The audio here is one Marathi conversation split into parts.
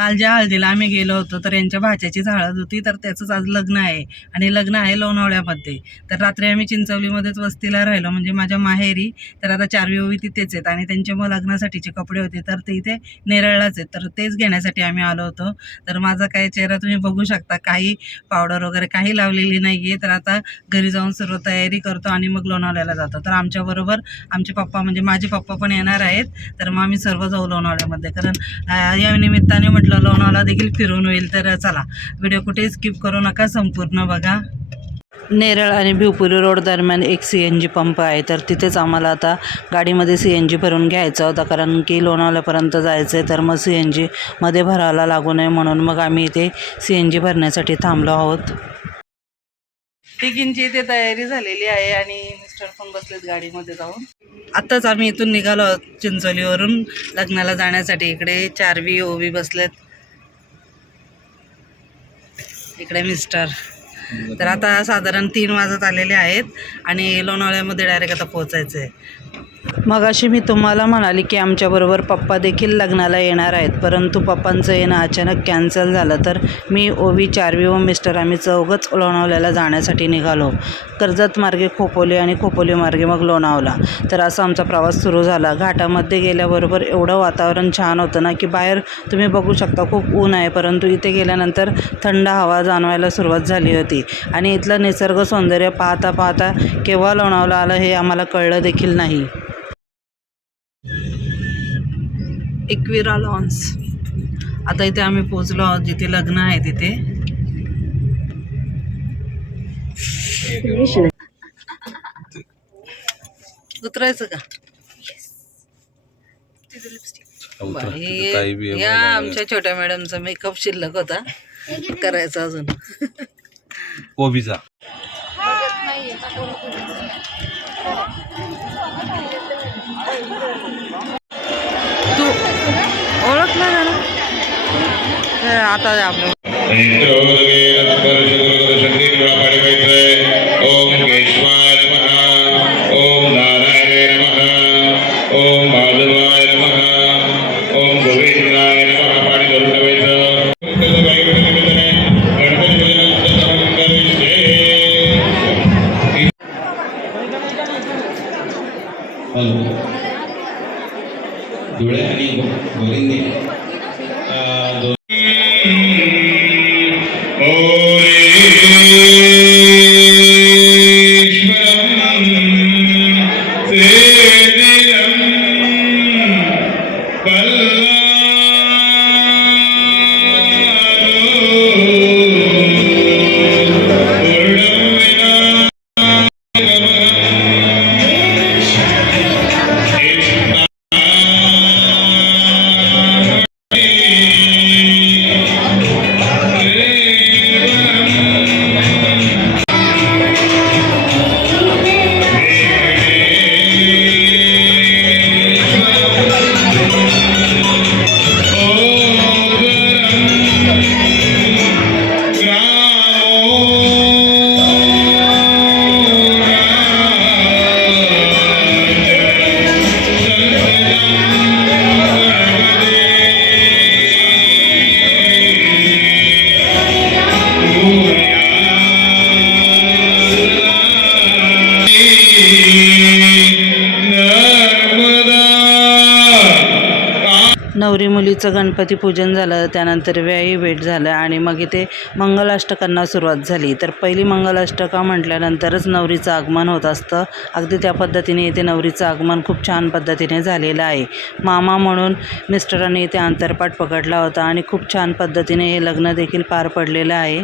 काल ज्या हळदीला आम्ही गेलो होतो तर यांच्या भाच्याचीच हळद होती तर त्याचंच आज लग्न आहे. आणि लग्न आहे लोणावळ्यामध्ये. तर रात्री आम्ही चिंचवलीमध्येच वस्तीला राहिलो म्हणजे माझ्या माहेरी. तर आता चारवी ओवी तिथेच आहेत आणि त्यांचे मग लग्नासाठीचे कपडे होते तर ते इथे नेरळलाच आहेत. तर तेच घेण्यासाठी आम्ही आलो होतो. तर माझा काय चेहरा तुम्ही बघू शकता काही पावडर वगैरे काही लावलेली नाही आहे तर आता घरी जाऊन सर्व तयारी करतो आणि मग लोणावळ्याला जातो. तर आमच्याबरोबर आमचे पप्पा म्हणजे माझे पप्पा पण येणार आहेत. तर मग आम्ही सर्व जाऊ लोणावळ्यामध्ये. कारण या निमित्ताने म्हटलं लोणावळा देखील फिरून होईल तर चला व्हिडिओ कुठेही स्किप करू नका संपूर्ण बघा. नेरळ आणि भिवपुरी रोड दरम्यान एक सी एन जी पंप आहे तर तिथेच आम्हाला आता गाडीमध्ये सी एन जी भरून घ्यायचा होता कारण की लोणावळ्यापर्यंत जायचं आहे तर मग सी एन जीमध्ये भरायला लागू नये म्हणून मग आम्ही इथे सी एन जी भरण्यासाठी थांबलो आहोत. तिघींची इथे तयारी झालेली आहे आणि मिस्टर पण बसलेत गाडीमध्ये जाऊन. आत्ताच आम्ही इथून निघालो आहोत चिंचोलीवरून लग्नाला जाण्यासाठी. इकडे चारवी ओवी बसलेत. इकडे मिस्टर. तर आता साधारण तीन वाजत आलेले आहेत आणि लोणावळ्यामध्ये डायरेक्ट आता पोहोचायचं आहे मग अशी मी तुम्हाला म्हणाली की आमच्याबरोबर पप्पा देखील लग्नाला येणार आहेत. परंतु पप्पांचं येणं अचानक कॅन्सल झालं तर मी ओवी चारवी व मिस्टर आम्ही चौघच लोणावल्याला जाण्यासाठी निघालो. कर्जत मार्गे खोपोली आणि खोपोली मार्गे मग लोणावला. तर असा आमचा प्रवास सुरू झाला. घाटामध्ये गेल्याबरोबर एवढं वातावरण छान होतं ना की बाहेर तुम्ही बघू शकता खूप ऊन आहे. परंतु इथे गेल्यानंतर थंड हवा जाणवायला सुरुवात झाली होती. आणि इथलं निसर्ग सौंदर्य पाहता पाहता केव्हा लोणावला आलं हे आम्हाला कळलं देखील नाही. एकविरा लॉन्स. आता इथे आम्ही पोचलो आहोत जिथे लग्न आहे तिथे. उतरायचं का? या आमच्या छोट्या मॅडमचा मेकअप शिल्लक होता. करायचा अजून. ओबीचा. ओळखला ना. तर आता आपलं. ओम केशवाय नमः. ओम नारायणाय नमः. ओम माधवाय नमः. ओम गोविंदाय नमः. पाणी धरून ठेवायचं. ഇവിടെ അനേകം വരുന്നേ मुलीचं गणपती पूजन झालं त्यानंतर व्याही भेट झालं आणि मग इथे मंगलाष्टकांना सुरुवात झाली. तर पहिली मंगलाष्टका म्हटल्यानंतरच नवरीचं आगमन होत असतं. अगदी त्या पद्धतीने इथे नवरीचं आगमन खूप छान पद्धतीने झालेलं आहे. मामा म्हणून मिस्टरांनी इथे अंतरपाठ पकडला होता आणि खूप छान पद्धतीने हे लग्न देखील पार पडलेलं आहे.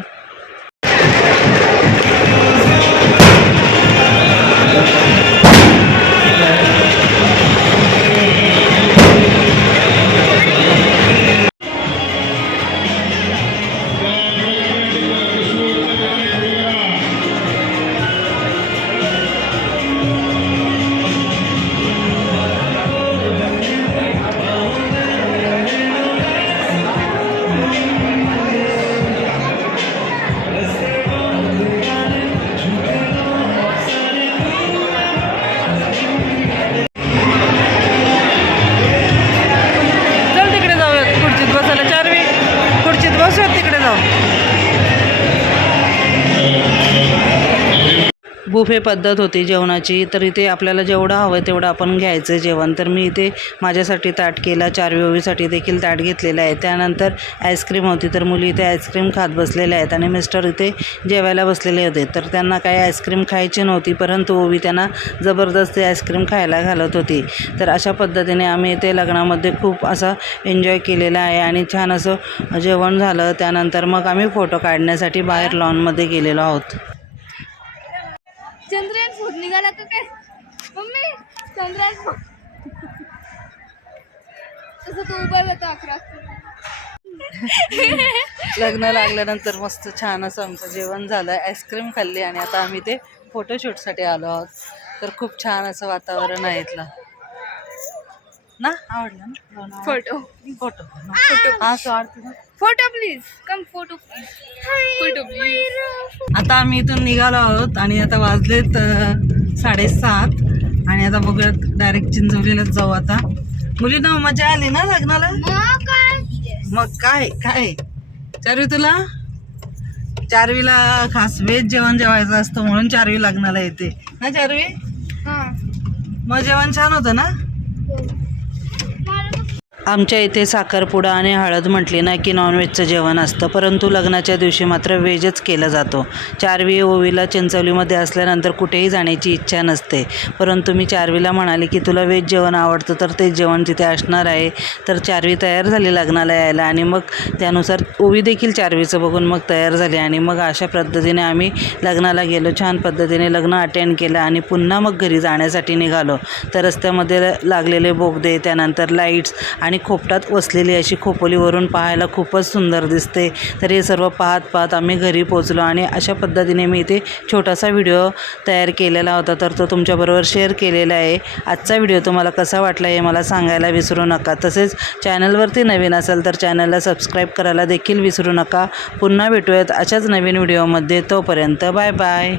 बुफे पद्धत होती जेवणाची तर इथे आपल्याला जेवढं हवं तेवढं आपण घ्यायचं जेवण. तर मी इथे माझ्यासाठी ताट केला चार ओवीसाठी देखील ताट घेतलेलं आहे. त्यानंतर आईस्क्रीम होती तर मुली इथे आईस्क्रीम खात बसलेल्या आहेत आणि मिस्टर इथे जेवायला बसलेले होते. तर त्यांना काही आईस्क्रीम खायची नव्हती परंतु ओवी त्यांना जबरदस्ती आईस्क्रीम खायला घालत होती. तर अशा पद्धतीने आम्ही इथे लग्नामध्ये खूप असं एन्जॉय केलेलं आहे आणि छान असं जेवण झालं. त्यानंतर मग आम्ही फोटो काढण्यासाठी बाहेर लॉनमध्ये गेलेलो आहोत. का काय? मम्मी तसं तो उभा होता अकरा लग्न लागल्यानंतर मस्त छान असं आमचं जेवण झालं आईस्क्रीम खाल्ली आणि आता आम्ही ते फोटोशूटसाठी आलो आहोत. तर खूप छान असं वातावरण आहे इथलं. ना? आवडलं ना? फोटो फोटो फोटो हा स्वार्थ photo please come photo please photo please आता आम्ही इथून निघालो आहोत आणि आता वाजलेत साडेसात. आणि आता बघूयात डायरेक्ट चिंचवलीलाच जाऊ आता. मुलींना मजा आली ना लग्नाला? मग काय काय? चारवी तुला? चारवीला खास व्हेज जेवण जेवायचं असतं म्हणून चारवी लग्नाला येते. ना चारवी? हा. मग जेवण छान होतं ना? आमच्या इथे साखरपुडा आणि हळद म्हटली ना की नॉनव्हेजचं जेवण असतं. परंतु लग्नाच्या दिवशी मात्र व्हेजच केलं जातो. चारवी ओवीला चिंचवलीमध्ये असल्यानंतर कुठेही जाण्याची इच्छा नसते. परंतु मी चारवीला म्हणाले की तुला व्हेज जेवण आवडतं तर ते जेवण तिथे असणार आहे. तर चारवी तयार झाली लग्नाला यायला आणि मग त्यानुसार ओवी देखील चारवीचं बघून मग तयार झाली आणि मग अशा पद्धतीने आम्ही लग्नाला गेलो. छान पद्धतीने लग्न अटेंड केलं आणि पुन्हा मग घरी जाण्यासाठी निघालो. तर रस्त्यामध्ये लागलेले बोगदे त्यानंतर लाईट्स आणि आणि खोपटात वसलेली अशी खोपोलीवरून पाहायला खूपच सुंदर दिसते. तर हे सर्व पाहत पाहत आम्ही घरी पोचलो आणि अशा पद्धतीने मी इथे छोटासा व्हिडिओ तयार केलेला होता. तर तो तुमच्याबरोबर शेअर केलेला आहे. आजचा व्हिडिओ तुम्हाला कसा वाटला हे मला सांगायला विसरू नका. तसेच चॅनलवरती नवीन असेल तर चॅनलला सबस्क्राईब करायला देखील विसरू नका. पुन्हा भेटूयात अशाच नवीन व्हिडिओमध्ये. तोपर्यंत बाय बाय.